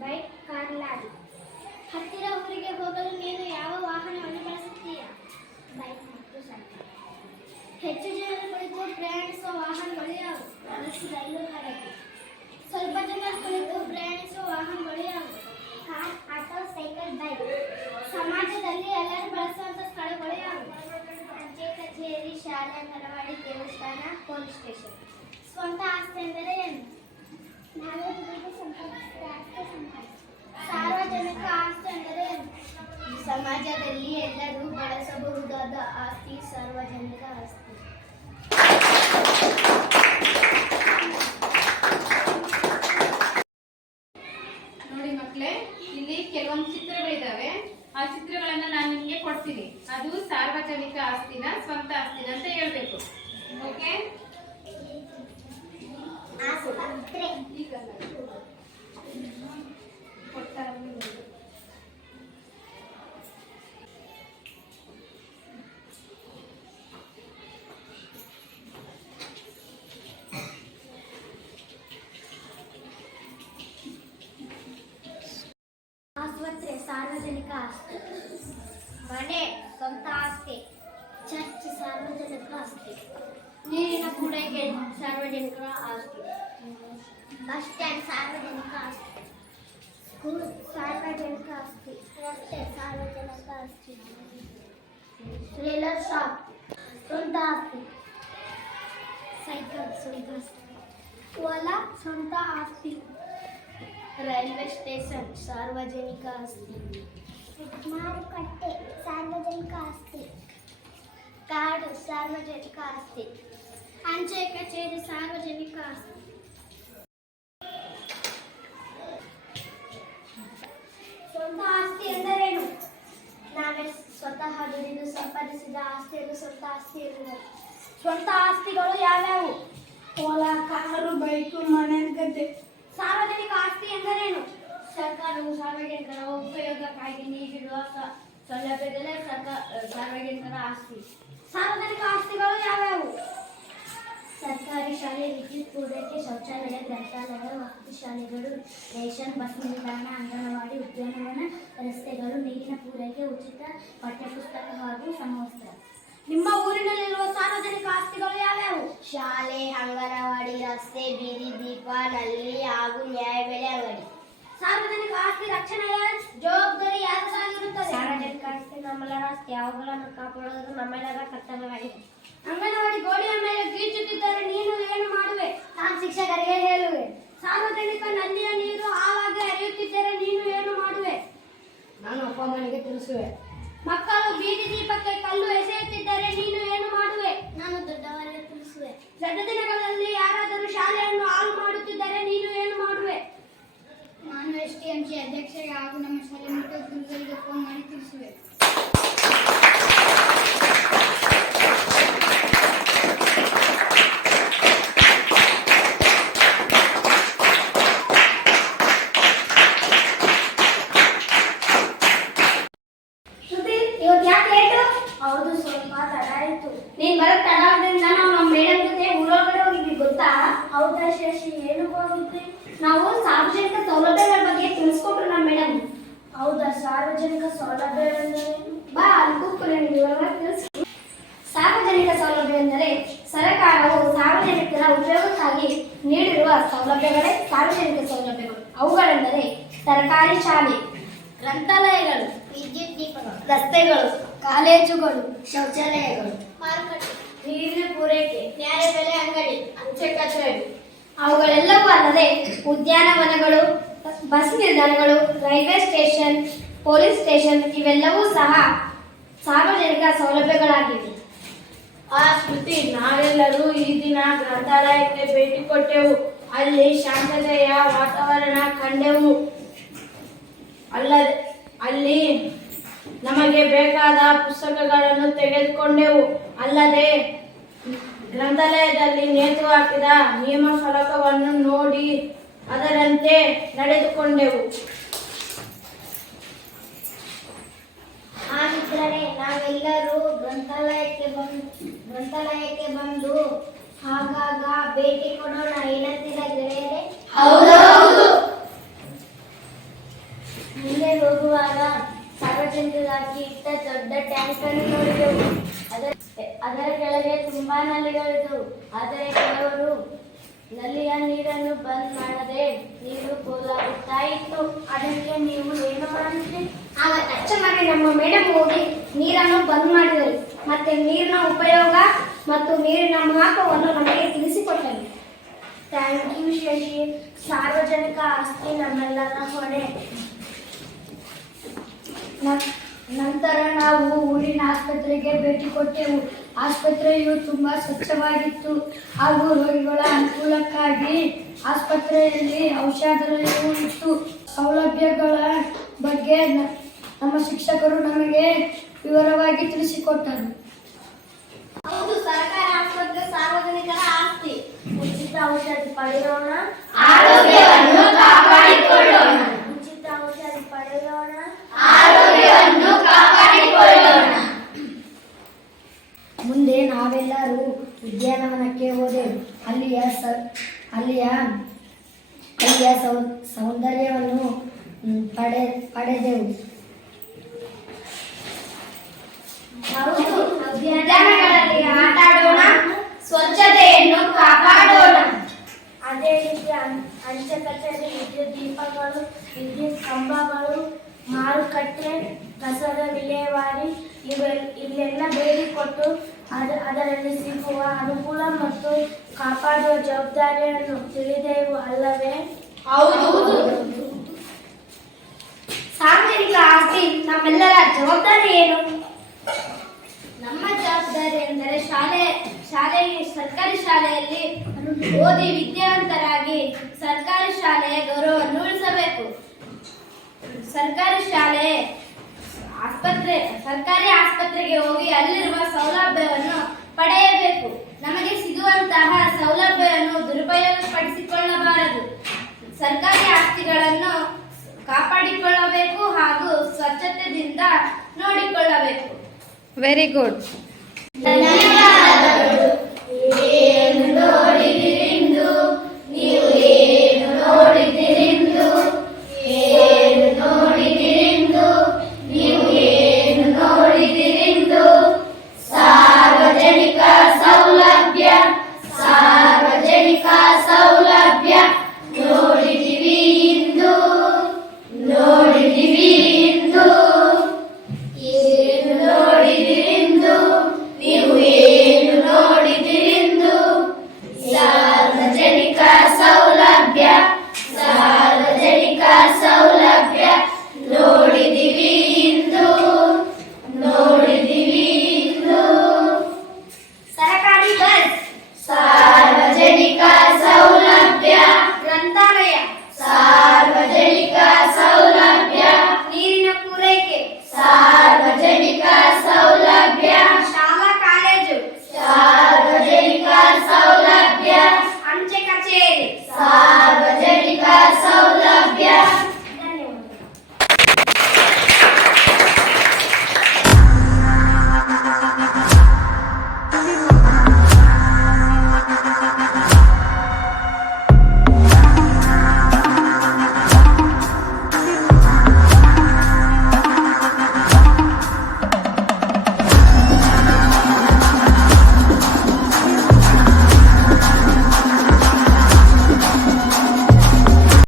Bike car lorry ಹತ್ತಿರ ಊರಿಗೆ ಹೋಗಲು ನೀನು ಯಾವ ವಾಹನವನ್ನು ಬಳಸುತ್ತೀಯ? ಬೈಕ್ ಮತ್ತು ಸೈಕಲ್ ಹೆಚ್ಚು ಜನರು ಕುಳಿತು ಪ್ರಯಾಣಿಸುವ ವಾಹನಗಳು ಯಾವುವು? ರೈಲು, ಹಡಗು. ಸ್ವಲ್ಪ ಜನ ಕುಳಿತು ಪ್ರಯಾಣಿಸುವ ವಾಹನಗಳು ಯಾವುವು? Car, auto, cycle, bike. ಸಮಾಜದಲ್ಲಿ ಎಲ್ಲರೂ ಬಳಸುವಂಥ ಸ್ಥಳಗಳು ಯಾವುವು? ಅಂಚೆ ಕಚೇರಿ, ಶಾಲೆ, ಅಂಗನವಾಡಿ, ದೇವಸ್ಥಾನ, ಪೊಲೀಸ್ ಸ್ಟೇಷನ್. ಸ್ವಂತ ಆಸ್ತಿ ಎಂದರೆ ಏನು ಸಾರ್ವಜನಿಕ ಆಸ್ತಿ ಎಂದರೆ ಏನು ಸಮಾಜದಲ್ಲಿ ಎಲ್ಲರೂ ಬಳಸಬಹುದಾದ ಆಸ್ತಿ ಸಾರ್ವಜನಿಕ ಆಸ್ತಿ. ನೋಡಿ ಮಕ್ಕಳೇ ಇಲ್ಲಿ ಕೆಲವೊಂದು ಚಿತ್ರಗಳಿದ್ದಾವೆ ಆ ಚಿತ್ರಗಳನ್ನ ನಾನು ನಿಮಗೆ ಕೊಡ್ತೀನಿ. ಅದು ಸಾರ್ವಜನಿಕ ಆಸ್ತಿನ ಸ್ವಂತ ಆಸ್ತಿನ ಅಂತ ಹೇಳ್ಬೇಕು. ಓಕೆ? ಆಸ್ಪತ್ರೆ ಮನೆ ಸ್ವಂತ ಆಸ್ತಿ ಚರ್ಚ್ ಸಾರ್ವಜನಿಕ ಆಸ್ತಿ ನೀರಿನ ಪೂರೈಕೆ ಸಾರ್ವಜನಿಕ ಆಸ್ತಿ ಬಸ್ ಸ್ಟ್ಯಾಂಡ್ ಸಾರ್ವಜನಿಕ ಆಸ್ತಿ ಸ್ಕೂಲ್ ಸಾರ್ವಜನಿಕ ಆಸ್ತಿ ರಸ್ತೆ ಸಾರ್ವಜನಿಕ ಆಸ್ತಿ ಟ್ರೇಲರ್ ಶಾಪ್ ಸ್ವಂತ ಆಸ್ತಿ ಸೈಕಲ್ ಸ್ವಂತ ಆಸ್ತಿ ಹೊಲ ಸ್ವಂತ ಆಸ್ತಿ ರೈಲ್ವೆ ಸ್ಟೇಷನ್ ಸಾರ್ವಜನಿಕ ಆಸ್ತಿ ಮಾರುಕಟ್ಟೆ ಸಾರ್ವಜನಿಕ ಆಸ್ತಿ ಕಾಡು ಸಾರ್ವಜನಿಕ ಆಸ್ತಿ ಅಂಚೆ ಕಚೇರಿ ಸಾರ್ವಜನಿಕ ಆಸ್ತಿ ಸ್ವಂತ ಆಸ್ತಿ ಎಂದರೇನು ನಾವೇ ಸ್ವತಃ ದುಡಿದು ಸಂಪಾದಿಸಿದ ಆಸ್ತಿಯನ್ನು ಸ್ವಂತ ಆಸ್ತಿ ಎನ್ನುವರು ಸ್ವಂತ ಆಸ್ತಿಗಳು ಯಾವ್ಯಾವು ಹೊಲ ಕಾರು ಬೈಕು ಮನೆ ಗದ್ದೆ ಸಾರ್ವಜನಿಕ ಆಸ್ತಿ ಎಂದರೇನು ಸರ್ಕಾರವು ಸಾರ್ವಜನಿಕರ ಉಪಯೋಗಕ್ಕಾಗಿ ನೀಡಿರುವ ಸೌಲಭ್ಯಗಳೇ ಸರ್ಕಾರ ಸಾರ್ವಜನಿಕರ ಆಸ್ತಿ. ಸಾರ್ವಜನಿಕ ಆಸ್ತಿಗಳು ಯಾವ್ಯಾವು? ಸರ್ಕಾರಿ ಶಾಲೆ ವಿದ್ಯುತ್ ಪೂರೈಕೆ ಶೌಚಾಲಯ ಗ್ರಂಥಾಲಯ ವಸತಿ ಶಾಲೆಗಳು ರೇಷನ್ ಬಸ್ ನಿಲ್ದಾಣ ಅಂಗನವಾಡಿ ಉದ್ಯಾನವನ ರಸ್ತೆಗಳು ನೀರಿನ ಪೂರೈಕೆ ಉಚಿತ ಪಠ್ಯಪುಸ್ತಕ ಹಾಗೂ ಸಮವಸ್ತ್ರ. ನಿಮ್ಮ ಊರಿನಲ್ಲಿರುವ ಸಾರ್ವಜನಿಕ ಆಸ್ತಿಗಳು ಯಾವ್ಯಾವು? ಶಾಲೆ ಅಂಗನವಾಡಿ ರಸ್ತೆ ಬೀದಿ ದೀಪ ನಲ್ಲಿ ಹಾಗೂ ನ್ಯಾಯಬೆಲೆ ಅಂಗಡಿ. ಸಾರ್ವಜನಿಕ ಆಸ್ತಿ ರಕ್ಷಣೆಯ ಜವಾಬ್ದಾರಿ ಯಾರದಾಗಿರುತ್ತದೆ ಸಾರ್ವಜನಿಕ ಆಸ್ತಿ ನಮ್ಮೆಲ್ಲರ ಆಸ್ತಿ. ಅವುಗಳನ್ನು ಕಾಪಾಡುವುದು ನಮ್ಮೆಲ್ಲರ ಕರ್ತವ್ಯವಾಗಿದೆ. ಅಂಗನವಾಡಿ ಗೋಡೆಯ ಮೇಲೆ ಗೀಚುತ್ತಿದ್ದರೆ ನೀನು ಏನು ಮಾಡುವೆ? ನಾನು ಶಿಕ್ಷಕರಿಗೆ ಹೇಳುವೆ. ಸಾರ್ವಜನಿಕ ನಂದಿಯ ನೀರು ಆವಾಗ ಹರಿಯುತ್ತಿದ್ದರೆ ನೀನು ಏನು ಮಾಡುವೆ? ನಾನು ಅಪ್ಪ ಅಮ್ಮನಿಗೆ ತಿಳಿಸುವೆ. ಮಕ್ಕಳು ಬೀದಿ ದೀಪಕ್ಕೆ ಕಲ್ಲು ಎಸೆಯುತ್ತಿದ್ದರೆ ನೀನು ಏನು ಮಾಡುವೆ? ನಾನು ದೊಡ್ಡವರಿಗೆ ತಿಳಿಸುವೆ. ದೊಡ್ಡ ದಿನಗಳಲ್ಲಿ ಯಾರಾದರೂ ಶಾಲೆಯನ್ನು ಹಾಳು ಮಾಡುತ್ತಿದ್ದರೆ ನೀನು ಏನು ಮಾಡುವೆ ನಾನು ಎಸ್ ಟಿ ಎಂ ಸಿ ಅಧ್ಯಕ್ಷರಿಗೆ ಹಾಗೂ ನಮ್ಮ ಶಾಲೆ ಮುಖ್ಯ ಗುರುಗಳಿಗೆ ಫೋನ್ ಮಾಡಿ ತಿಳಿಸುವೆ ಶ್ರುತಿ ಇವತ್ತು ಯಾಕೆ ಲೇಟು ಹೌದು ಸ್ವಲ್ಪ ತಡ ಆಯ್ತು ನೀನ್ ಬರೋ ತಡ ಆದ್ರಿಂದ ನಾವು ನಮ್ಮ ಮೇಡಮ್ ಜೊತೆ ಊರೊಳಗಡೆ ಹೋಗಿದ್ವಿ ಗೊತ್ತಾ ಹೌದಾ ಶಶಿ ಏನು ಹೋಗಿದ್ವಿ ನಾವು ಸಾರ್ವಜನಿಕ ಸೌಲಭ್ಯಗಳ ಬಗ್ಗೆ ತಿಳಿಸ್ಕೊಟ್ರು ನಮ್ಮ ಮೇಡಮ್ ಹೌದಾ ಸಾರ್ವಜನಿಕ ಸೌಲಭ್ಯ ಸಾರ್ವಜನಿಕ ಎಂದರೆ ಸರ್ಕಾರವು ಸಾರ್ವಜನಿಕರ ಉಪಯೋಗಕ್ಕಾಗಿ ನೀಡಿರುವ ಸೌಲಭ್ಯಗಳೇ ಸಾರ್ವಜನಿಕ ಸೌಲಭ್ಯಗಳು. ಅವುಗಳೆಂದರೆ ಸರ್ಕಾರಿ ಶಾಲೆ ಗ್ರಂಥಾಲಯಗಳು ವಿದ್ಯುತ್ ದೀಪಗಳು ರಸ್ತೆಗಳು ಕಾಲೇಜುಗಳು ಶೌಚಾಲಯಗಳು ಮಾರುಕಟ್ಟೆ ನೀರಿನ ಪೂರೈಕೆ ನ್ಯಾಯಬೆಲೆ ಅಂಗಡಿ ಅಂಚೆ ಕಚೇರಿ ಅವುಗಳೆಲ್ಲವೂ ಅಲ್ಲದೆ ಉದ್ಯಾನವನಗಳು ಬಸ್ ನಿಲ್ದಾಣಗಳು ರೈಲ್ವೆ ಸ್ಟೇಷನ್ ಪೊಲೀಸ್ ಸ್ಟೇಷನ್ ಇವೆಲ್ಲವೂ ಸಹ ಸಾರ್ವಜನಿಕ ಸೌಲಭ್ಯಗಳಾಗಿವೆ. ಆ ಸ್ಮೃತಿ ನಾವೆಲ್ಲರೂ ಈ ದಿನ ಗ್ರಂಥಾಲಯಕ್ಕೆ ಭೇಟಿ ಕೊಟ್ಟೆವು. ಅಲ್ಲಿ ಶಾಂತತೆಯ ವಾತಾವರಣ ಕಂಡೆವು. ಅಲ್ಲದೆ ಅಲ್ಲಿ ನಮಗೆ ಬೇಕಾದ ಪುಸ್ತಕಗಳನ್ನು ತೆಗೆದುಕೊಂಡೆವು. ಅಲ್ಲದೆ ಗ್ರಂಥಾಲಯದಲ್ಲಿ ನೇತು ಹಾಕಿದ ನಿಯಮ ಫಲಕವನ್ನು ನೋಡಿ ಅದರಂತೆ ನಡೆದುಕೊಂಡೆವು. ಮಿತ್ರರೇ ನಾವೆಲ್ಲರೂ ಗ್ರಂಥಾಲಯಕ್ಕೆ ಬಂದು ಗ್ರಂಥಾಲಯಕ್ಕೆ ಬಂದು ಹಾಗಾಗ ಭೇಟಿ ಕೊಡೋಣ ಏನಂತಿಲ್ಲ ಗೆಳೆಯರೇ? ಮುಂದೆ ಹೋಗುವಾಗ ಸಾರ್ವಜನಿಕರಾಗಿ ಇಟ್ಟ ದೊಡ್ಡ ಟ್ಯಾಂಕ್ ಅನ್ನು ನೋಡಿದೆವು. ಅದರ ಅದರ ಕೆಳಗೆ ತುಂಬಾ ನಲ್ಲಿಗಳಿದ್ದವು. ಆದರೆ ಕೆಲವರು ನಲ್ಲಿಯ ನೀರನ್ನು ಬಂದ್ ಮಾಡದೆ ನೀರು ಪೋಲಾಗುತ್ತಾ ಇತ್ತು ಅದಕ್ಕೆ ನೀವು ಏನು ಮಾಡಿದ್ರಿ? ಆಗ ತಕ್ಷಣವೇ ನಮ್ಮ ಮೇಡಮ್ ಹೋಗಿ ನೀರನ್ನು ಬಂದ್ ಮಾಡಿದರು. ಮತ್ತೆ ನೀರಿನ ಉಪಯೋಗ ಮತ್ತು ನೀರಿನ ಮಹತ್ವವನ್ನು ನಮಗೆ ತಿಳಿಸಿಕೊಟ್ಟರು ಥ್ಯಾಂಕ್ ಯು ಶಶಿ. ಸಾರ್ವಜನಿಕ ಆಸ್ತಿ ನಮ್ಮೆಲ್ಲರ ಹೊಣೆ. ನಂತರ ನಾವು ಊರಿನ ಆಸ್ಪತ್ರೆಗೆ ಭೇಟಿ ಕೊಟ್ಟೆವು. ಆಸ್ಪತ್ರೆಯು ತುಂಬಾ ಸ್ವಚ್ಛವಾಗಿತ್ತು. ಹಾಗೂ ರೋಗಿಗಳ ಅನುಕೂಲಕ್ಕಾಗಿ ಆಸ್ಪತ್ರೆಯಲ್ಲಿ ಔಷಧಾಲಯವೂ ಇತ್ತು. ಸೌಲಭ್ಯಗಳ ಬಗ್ಗೆ ನಮ್ಮ ಶಿಕ್ಷಕರು ನಮಗೆ ವಿವರವಾಗಿ ತಿಳಿಸಿಕೊಟ್ಟರು. ಹೌದು ಸರ್ಕಾರಿ ಆಸ್ಪತ್ರೆ ಸಾರ್ವಜನಿಕರ ಆಸ್ತಿ. ಉಚಿತ ಔಷಧಿ ಪಡೆಯೋಣ. ಆರೋಗ್ಯವನ್ನು ಕಾಪಾಡಿಕೊಳ್ಳೋಣ ಉಚಿತ ಔಷಧಿ ಪಡೆಯೋಣ ಆರೋಗ್ಯವನ್ನು ಕಾಪಾಡಿಕೊಳ್ಳೋಣ ಮುಂದೆ ನಾವೆಲ್ಲರೂ ಉದ್ಯಾನವನಕ್ಕೆ ಹೋದೆವು. ಅಲ್ಲಿಯ ಸ, ಅಲ್ಲಿಯ ಅಲ್ಲಿಯ ಸೌ, ಸೌಂದರ್ಯವನ್ನು ಪಡೆ, ಪಡೆದೆವು. ಉದ್ಯಾನಗಳಲ್ಲಿ ಆಟ ಸ್ವಚ್ಛತೆಯನ್ನು ಕಾಪಾಡೋಣ. ಅದೇ ರೀತಿ ಅಂಚೆ ಕಚೇರಿ ವಿದ್ಯುತ್ ದೀಪಗಳು, ವಿದ್ಯುತ್ ಕಂಬಗಳು ಮಾರುಕಟ್ಟೆ ಕಸದ ವಿಲೇವಾರಿ ಇವ ಇಲ್ಲೆಲ್ಲ ಬೇಡಿ ಕೊಟ್ಟು ಅದ ಅದರಲ್ಲಿ ಸಿಗುವ ಅನುಕೂಲ ಮತ್ತು ಕಾಪಾಡುವ ಜವಾಬ್ದಾರಿಯನ್ನು ತಿಳಿದೆವು ಅಲ್ಲವೇ? ಹೌದು. ಸಾರ್ವಜನಿಕ ಆಸ್ತಿ ನಮ್ಮೆಲ್ಲರ ಜವಾಬ್ದಾರಿ ಏನು? ನಮ್ಮ ಜವಾಬ್ದಾರಿ ಎಂದರೆ ಶಾಲೆ ಶಾಲೆ ಸರ್ಕಾರಿ ಶಾಲೆಯಲ್ಲಿ ಓದಿ ವಿದ್ಯಾವಂತರಾಗಿ ಸರ್ಕಾರಿ ಶಾಲೆಯ ಗೌರವವನ್ನು ಉಳಿಸಬೇಕು ಸರ್ಕಾರಿ ಶಾಲೆ ಆಸ್ಪತ್ರೆ ಸರ್ಕಾರಿ ಆಸ್ಪತ್ರೆಗೆ ಹೋಗಿ ಅಲ್ಲಿರುವ ಸೌಲಭ್ಯವನ್ನು ಪಡೆಯಬೇಕು. ನಮಗೆ ಸಿಗುವಂತಹ ಸೌಲಭ್ಯವನ್ನು ದುರುಪಯೋಗಪಡಿಸಿಕೊಳ್ಳಬಾರದು. ಸರ್ಕಾರಿ ಆಸ್ತಿಗಳನ್ನು ಕಾಪಾಡಿಕೊಳ್ಳಬೇಕು ಹಾಗೂ ಸ್ವಚ್ಛತೆಯಿಂದ ನೋಡಿಕೊಳ್ಳಬೇಕು. Very good